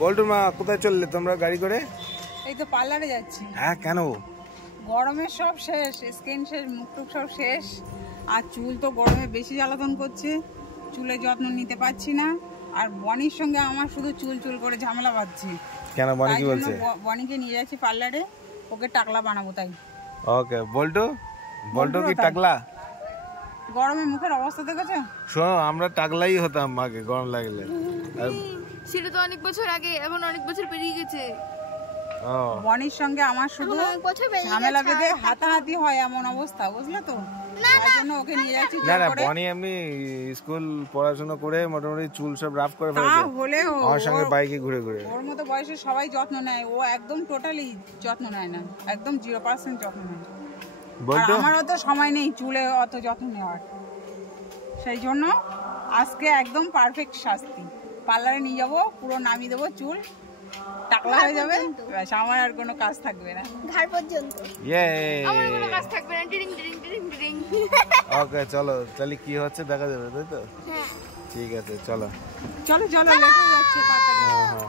বল্টু মা কোথায় চললে তোমরা গাড়ি করে? এই তো পার্লারে যাচ্ছি। হ্যাঁ কেন? গরমে সব শেষ, স্কিন শেষ, মুখ টুক সব শেষ। আর চুল তো গরমে বেশি জ্বালাতন করছে, চুলের যত্ন নিতে পারছি না। আর বনির সঙ্গে আমার শুধু চুল চুল করে ঝামেলা বাঁধছে। কেন বনি কি বলছে? বনিকে নিয়ে যাচ্ছি পার্লারে, ওকে টাকলা বানাবো তাই। ওকে বল্টু, বল্টু কি টাকলা? গরমে মুখের অবস্থা দেখেছো? শোনো আমরা টাকলাই হতাম আগে গরম লাগলে। সেটা তো অনেক বছর আগে, এখন অনেক বছর পেরিয়ে গেছে। বনির সঙ্গে আমার শুধু ঝামেলা বেঁধে হাতাহাতি হয় এমন অবস্থা, বুঝলে তো? তাই জন্য ওকে নিয়ে যাচ্ছি। না না বনি এমনি স্কুল পড়াশোনা করে মোটামুটি চুল সব রাফ করে ফেলেছে। হলেও আমার সঙ্গে বাইকে ঘুরে ঘুরে। ওর মতো বয়সে সবাই যত্ন নেয়, ও একদম টোটালি যত্ন নেয় না, একদম 0% যত্ন নেয়। আমারও তো সময় নেই চুলে অত যত্ন নেওয়ার, সেই জন্য আজকে একদম পারফেক্ট শাস্তি। পার্লারে নিয়ে যাবো, পুরো নামিয়ে দেবো, চুল টাকলা হয়ে যাবে, আমার আর কোনো কাজ থাকবে না, ঘাড় পর্যন্ত। আমার কোনো কাজ থাকবে না। টিরিং টিরিং টিরিং টিরিং। ওকে চলো তাহলে কি হচ্ছে দেখা যাবে, তাই তো? হ্যাঁ ঠিক আছে চলো চলো চলো, লেট হয়ে যাচ্ছে তাড়াতাড়ি। হ্যাঁ